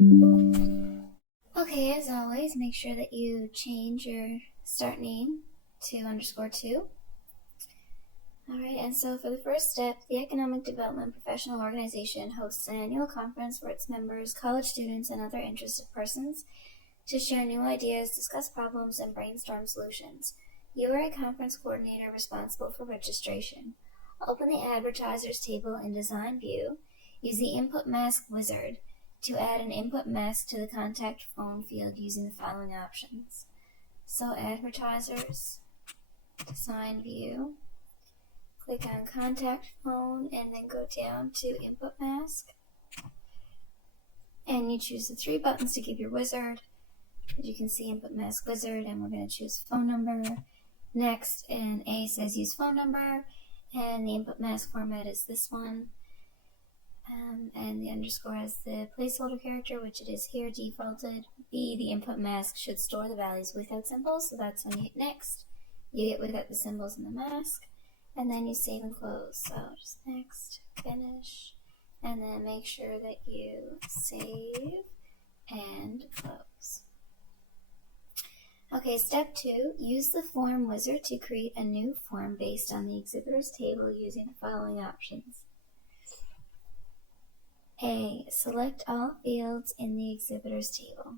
Okay, as always, make sure that you change your start name to _2. Alright, and so for the first step, the Economic Development Professional Organization hosts an annual conference for its members, college students, and other interested persons to share new ideas, discuss problems, and brainstorm solutions. You are a conference coordinator responsible for registration. Open the Advertisers table in Design View. Use the Input Mask Wizard to add an input mask to the contact phone field using the following options. So Advertisers, Design View, click on Contact Phone, and then go down to Input Mask. And you choose the 3 buttons to give your wizard. As you can see, Input Mask Wizard, and we're going to choose phone number. Next, and A says use phone number, and the input mask format is this one. And the underscore has the placeholder character, which it is here, defaulted. B, the input mask should store the values without symbols, so that's when you hit next. You get without the symbols in the mask, and then you save and close. So just next, finish, and then make sure that you save and close. Okay, step 2, use the form wizard to create a new form based on the exhibitors table using the following options. A, select all fields in the exhibitors table.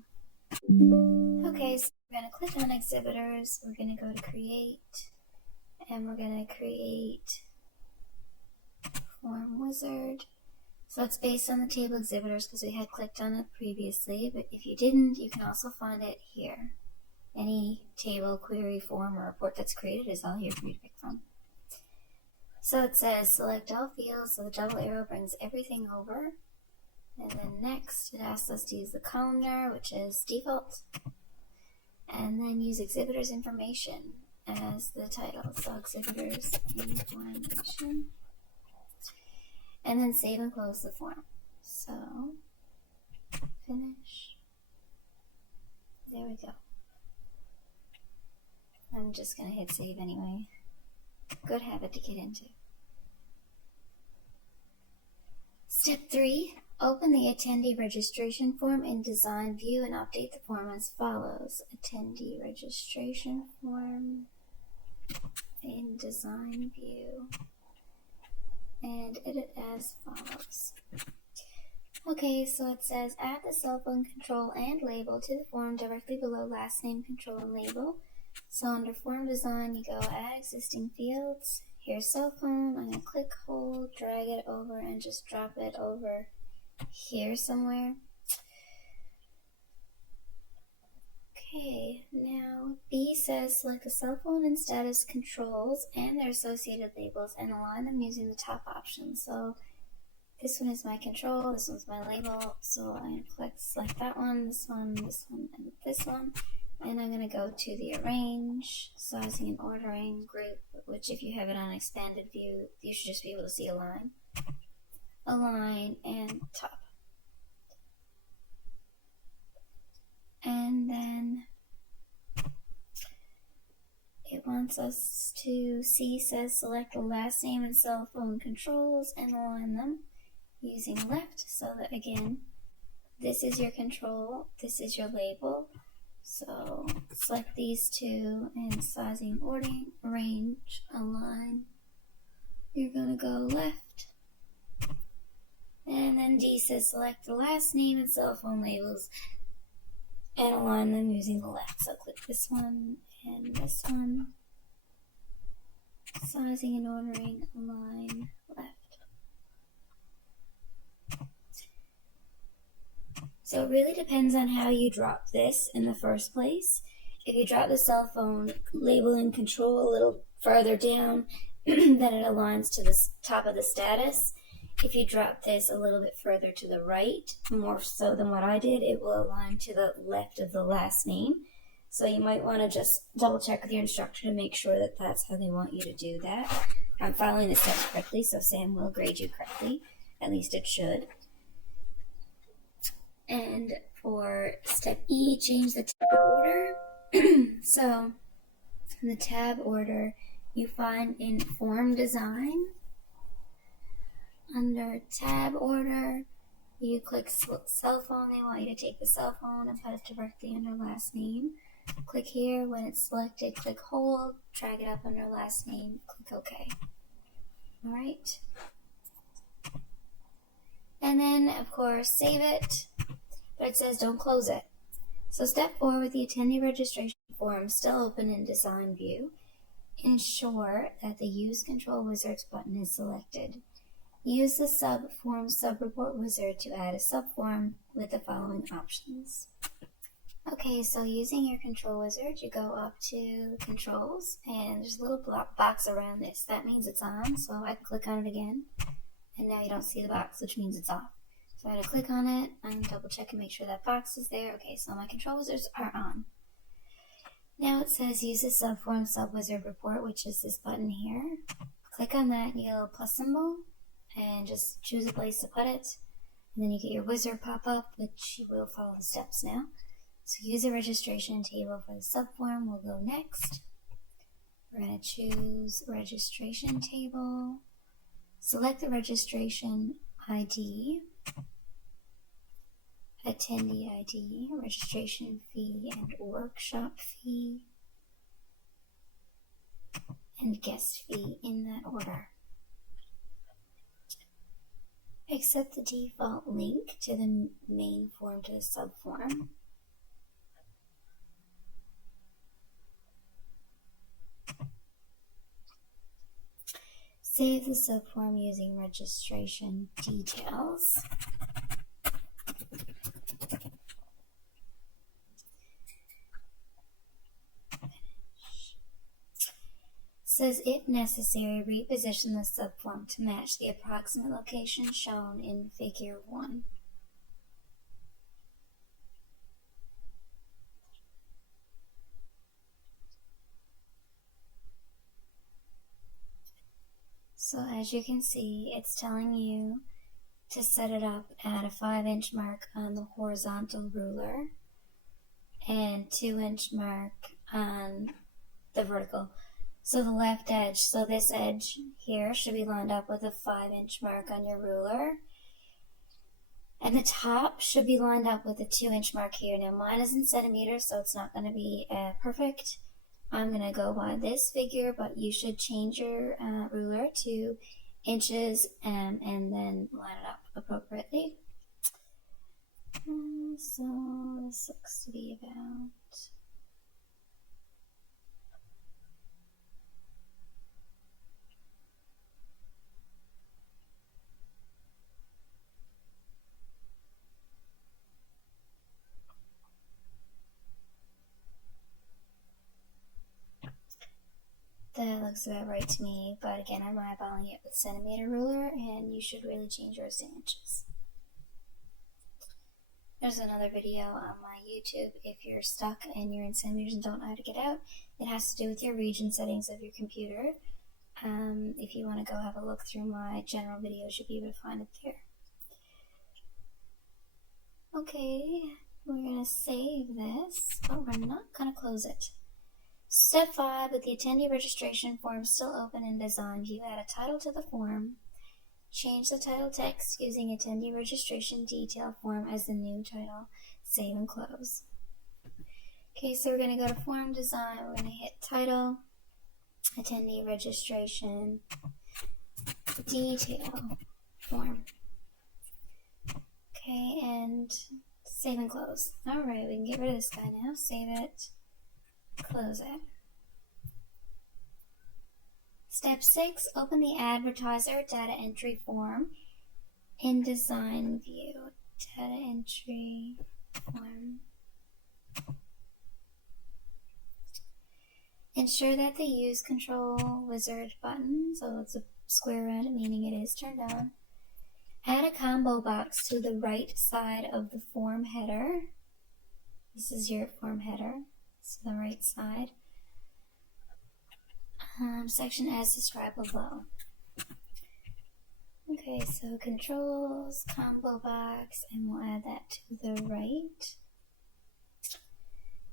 Okay, so we're going to click on exhibitors, we're going to go to create, and we're going to create form wizard. So it's based on the table exhibitors because we had clicked on it previously, but if you didn't, you can also find it here. Any table, query, form, or report that's created is all here for you to pick from. So it says select all fields, so the double arrow brings everything over. And then next, it asks us to use the columnar, which is default. And then use exhibitors information as the title. So exhibitors information. And then save and close the form. So, finish. There we go. I'm just going to hit save anyway. Good habit to get into. Step 3, open the attendee registration form in Design View and update the form as follows. Attendee registration form in Design View and edit as follows. Okay, so it says add the cell phone control and label to the form directly below last name, control, and label. So under form design, you go add existing fields. Here's cell phone. I'm going to click, hold, drag it over, and just drop it over here somewhere. Okay, now B says select the cell phone and status controls and their associated labels and align them using the top option. So this one is my control, this one's my label. So I'm going to click select that one, and this one. And I'm going to go to the arrange, sizing and ordering group, which if you have it on expanded view, you should just be able to see align, and top. And then it wants us to, C says select the last name and cell phone controls and align them using left, so that again, this is your control, this is your label. So select these two and sizing, ordering, arrange, align. You're going to go left. And then D says select the last name and cell phone labels and align them using the left. So click this one and this one. Sizing and ordering, align, left. So it really depends on how you drop this in the first place. If you drop the cell phone label and control a little further down, then it aligns to the top of the status. If you drop this a little bit further to the right, more so than what I did, it will align to the left of the last name. So you might want to just double check with your instructor to make sure that that's how they want you to do that. I'm following the steps correctly, so Sam will grade you correctly. At least it should. And for step E, change the tab order. So in the tab order, you find in form design. Under tab order, you click cell phone, they want you to take the cell phone and put it directly under last name. Click here. When it's selected, click hold, drag it up under last name, click OK. Alright. And then, of course, save it, but it says don't close it. So step 4, with the attendee registration form still open in design view, ensure that the Use Control Wizards button is selected. Use the Subform Subreport Wizard to add a subform with the following options. Okay, so using your Control Wizard, you go up to Controls, and there's a little box around this. That means it's on, so I can click on it again, and now you don't see the box, which means it's off. So I'm going to click on it, and double check and make sure that box is there. Okay, so my Control Wizards are on. Now it says use the Subform Subwizard Report, which is this button here. Click on that, and you get a little plus symbol, and just choose a place to put it. And then you get your wizard pop up, which you will follow the steps now. So use a registration table for the subform. We'll go next. We're going to choose registration table. Select the registration ID, attendee ID, registration fee, and workshop fee, and guest fee in that order. Accept the default link to the main form to the subform. Save the subform using registration details. Says if necessary, reposition the subform to match the approximate location shown in Figure 1. So as you can see, it's telling you to set it up at a 5-inch mark on the horizontal ruler and 2-inch mark on the vertical. So the left edge, so this edge here should be lined up with a 5-inch mark on your ruler. And the top should be lined up with a 2-inch mark here. Now mine is in centimeters, so it's not going to be perfect. I'm going to go by this figure, but you should change your ruler to inches and then line it up appropriately. So this looks to be about... That looks about right to me, but again, I'm eyeballing it with centimeter ruler, and you should really change yours to inches. There's another video on my YouTube. If you're stuck and you're in centimeters and don't know how to get out, it has to do with your region settings of your computer. If you want to go have a look through my general videos, you'll be able to find it there. Okay, we're going to save this, but we're not going to close it. Step 5, with the attendee registration form still open in design view, add a title to the form. Change the title text using attendee registration detail form as the new title. Save and close. Okay, so we're going to go to form design. We're going to hit title, attendee registration, detail form. Okay, and save and close. Alright, we can get rid of this guy now. Save it. Close it. Step 6, open the Advertiser data entry form in design view. Data entry form. Ensure that the Use Control Wizard button, so it's a square around it, meaning it is turned on. Add a combo box to the right side of the form header. This is your form header. So the right side. Section as described below. Okay, so controls, combo box, and we'll add that to the right.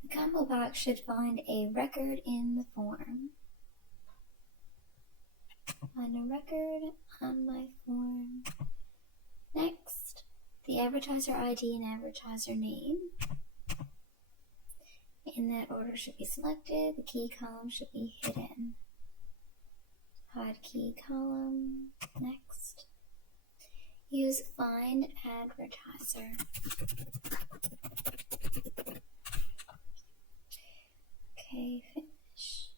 The combo box should find a record in the form. Find a record on my form. Next, the advertiser ID and advertiser name. In that order should be selected. The key column should be hidden. Hide key column. Next. Use find advertiser. Okay, finish.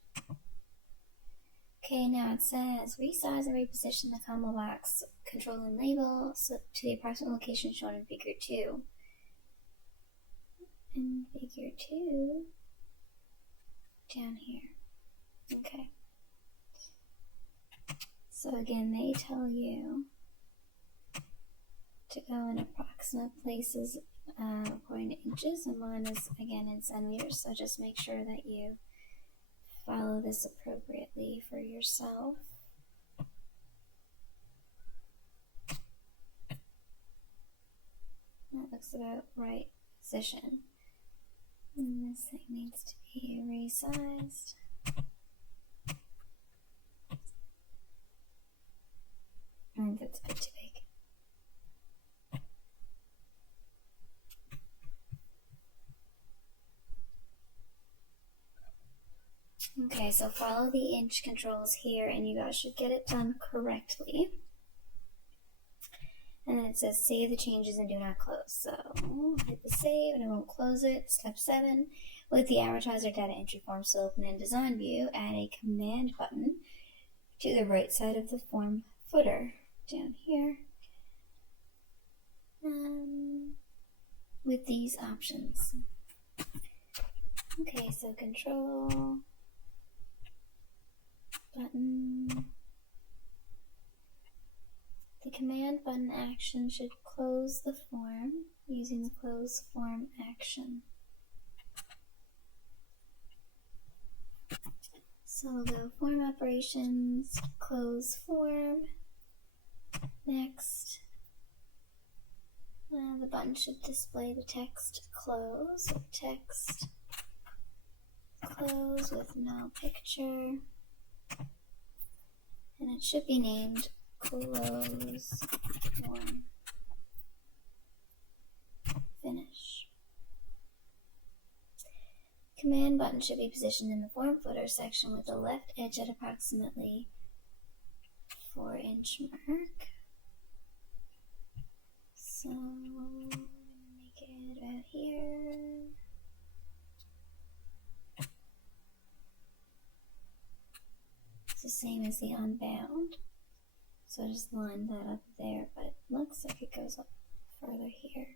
Okay, now it says resize and reposition the combo box control and label to the approximate location shown in figure 2. In figure 2, down here. Okay. So again, they tell you to go in approximate places according to inches, and mine is again in centimeters, so just make sure that you follow this appropriately for yourself. That looks about right position. And this thing needs to be resized. I think that's a bit too big. Okay, so follow the inch controls here and you guys should get it done correctly. And then it says save the changes and do not close. So hit the save and I won't close it. Step 7, with the advertiser data entry form still open in design view, add a command button to the right side of the form footer down here. With these options. Okay, so control button. The command button action should close the form using the close form action. So we'll go form operations, close form. Next, the button should display the text close, so text close with no picture. And it should be named close form. Finish. Command button should be positioned in the form footer section with the left edge at approximately 4-inch mark. So I'm going to make it about here. It's the same as the unbound. So just line that up there, but it looks like it goes up further here.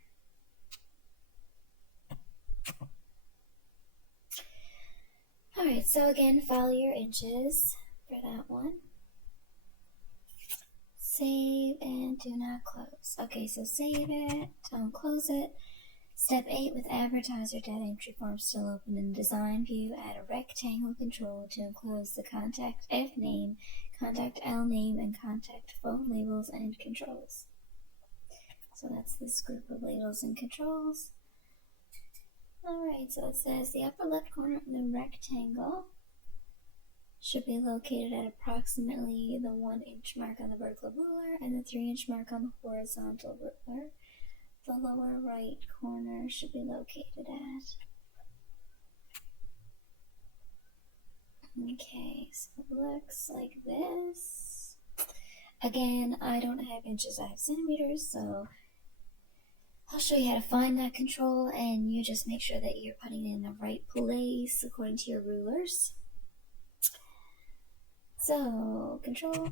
Alright, so again, follow your inches for that one. Save and do not close. Okay, so save it, don't close it. Step 8, with advertiser data entry form still open in design view, add a rectangle control to enclose the contact F name, contact L name, and contact phone labels and controls. So that's this group of labels and controls. Alright, so it says the upper left corner of the rectangle should be located at approximately the 1-inch mark on the vertical ruler and the 3-inch mark on the horizontal ruler. The lower right corner should be located at. Okay, so it looks like this. Again, I don't have inches, I have centimeters, so I'll show you how to find that control, and you just make sure that you're putting it in the right place according to your rulers. So, control,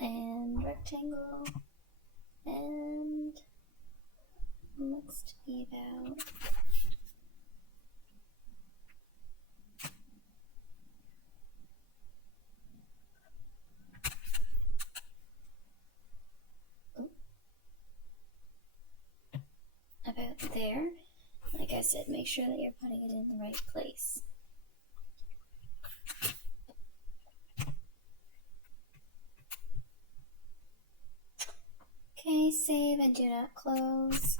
and rectangle, and looks to be about there. Like I said, make sure that you're putting it in the right place. Okay, save and do not close.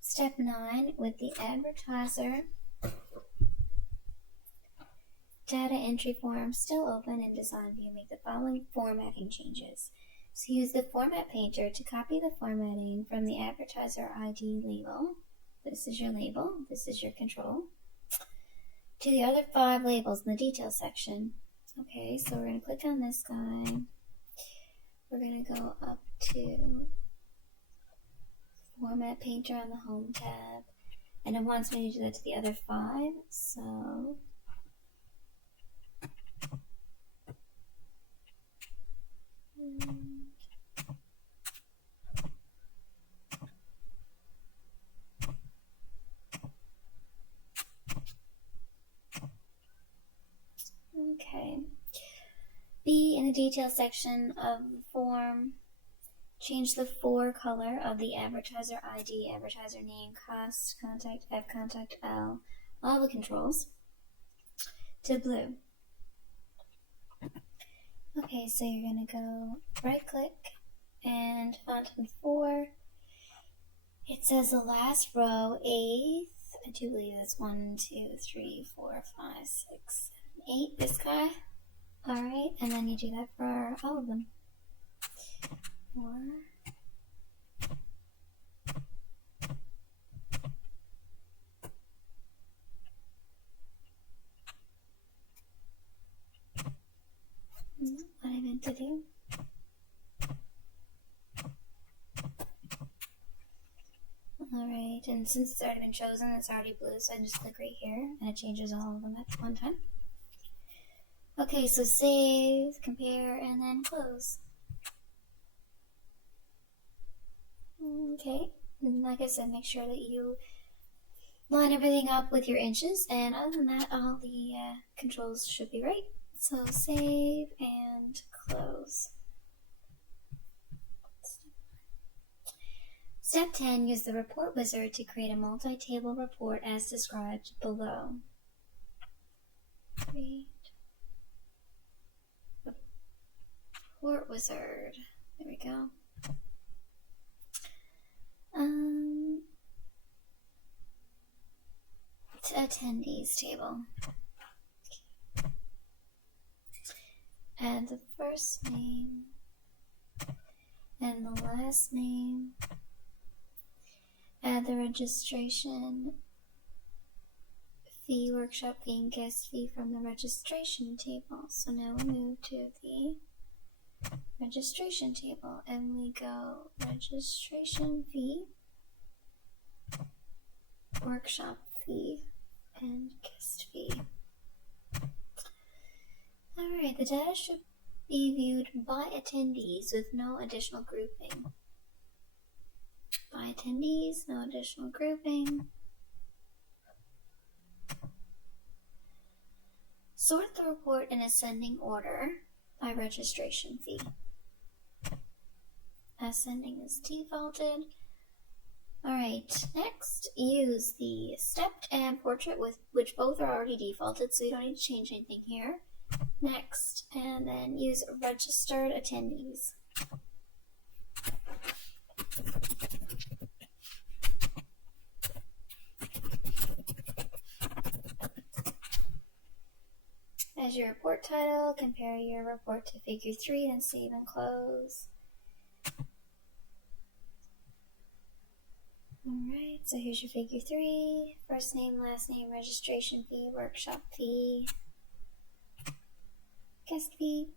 Step 9, with the advertiser data entry form still open in design view, make the following formatting changes. So use the Format Painter to copy the formatting from the Advertiser ID label. This is your label, this is your control, to the other 5 labels in the details section. Okay, so we're going to click on this guy. We're going to go up to Format Painter on the Home tab. And it wants me to do that to the other 5, so okay. B, in the details section of the form, change the for color of the advertiser ID, advertiser name, cost, contact F, contact L, all the controls, to blue. Okay, so you're going to go right click and font on 4. It says the last row, 8th. I do believe it's 1, 2, 3, 4, 5, 6, 7, 8. This guy. Alright, and then you do that for all of them. 4. What I meant to do. Alright, and since it's already been chosen, it's already blue, so I just click right here, and it changes all of them at one time. Okay, so save, compare, and then close. Okay, and like I said, make sure that you line everything up with your inches, and other than that, all the controls should be right. So save and close. Step 10, use the report wizard to create a multi-table report as described below. Create report wizard. There we go. Attendees table. Add the first name and the last name. Add the registration fee, workshop fee, and guest fee from the registration table. So now we move to the registration table and we go registration fee, workshop fee, and guest fee. Alright, the data should be viewed by attendees with no additional grouping. By attendees, no additional grouping. Sort the report in ascending order by registration fee. Ascending is defaulted. Alright, next use the stepped and portrait, which both are already defaulted, so you don't need to change anything here. Next, and then use registered attendees. As your report title, compare your report to figure 3, then save and close. Alright, so here's your figure 3. First name, last name, registration fee, workshop fee, guest fee,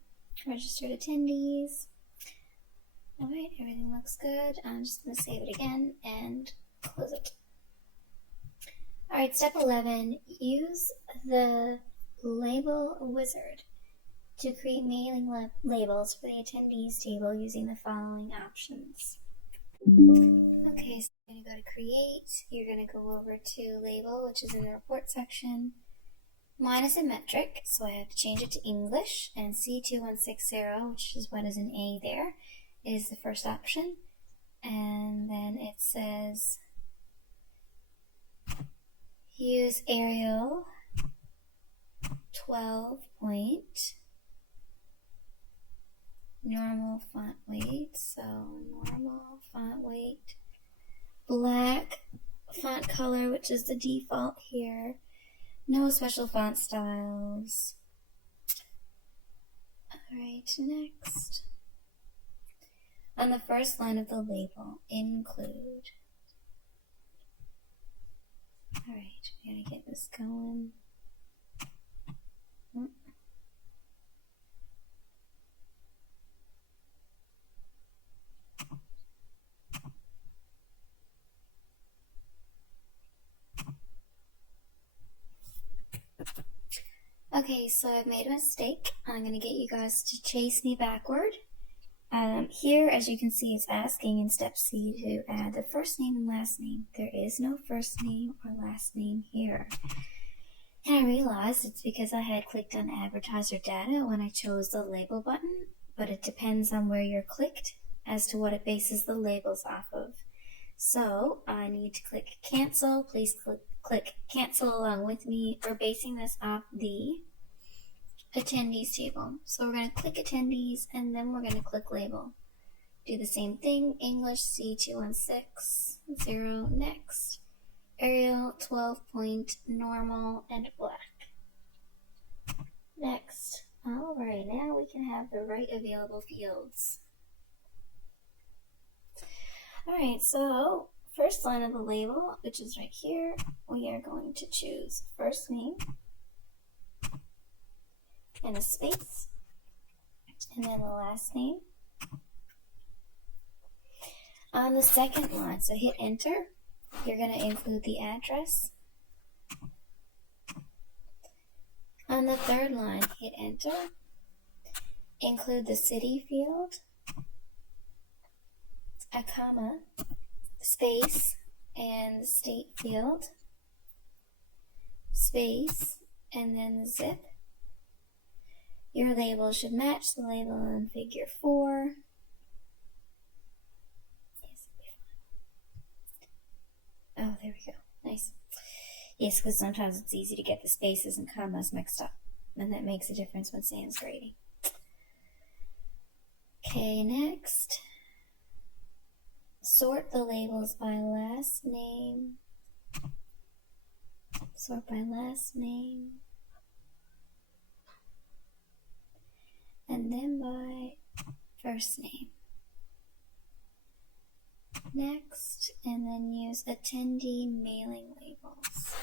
registered attendees. Alright, everything looks good. I'm just going to save it again and close it. Alright, step 11. Use the label wizard to create mailing labels for the attendees table using the following options. Okay, so you're going to go to create. You're going to go over to label, which is in the report section. Mine is a metric, so I have to change it to English, and C2160, which is what is an A there, is the first option. And then it says use Arial 12 point, normal font weight, so normal font weight, black font color, which is the default here, no special font styles. Alright, next. On the first line of the label, include. Alright, we gotta get this going. Okay, so I've made a mistake. I'm going to get you guys to chase me backward. Here, as you can see, it's asking in step C to add the first name and last name. There is no first name or last name here. And I realized it's because I had clicked on advertiser data when I chose the label button, but it depends on where you're clicked as to what it bases the labels off of. So I need to click cancel. Please click cancel along with me. We're basing this off the attendees table. So we're going to click attendees and then we're going to click label. Do the same thing. English C2160 next. Arial 12 point normal and black. Next. Alright, now we can have the right available fields. Alright, so first line of the label, which is right here, we are going to choose first name and a space, and then the last name. On the second line, so hit enter, you're going to include the address. On the third line, hit enter, include the city field, a comma, space, and the state field, space, and then the zip. Your label should match the label in figure 4. Oh, there we go. Nice. Yes, because sometimes it's easy to get the spaces and commas mixed up, and that makes a difference when Sam's grading. Okay, next. Sort the labels by last name. Sort by last name. And then by first name. Next, and then use attendee mailing labels.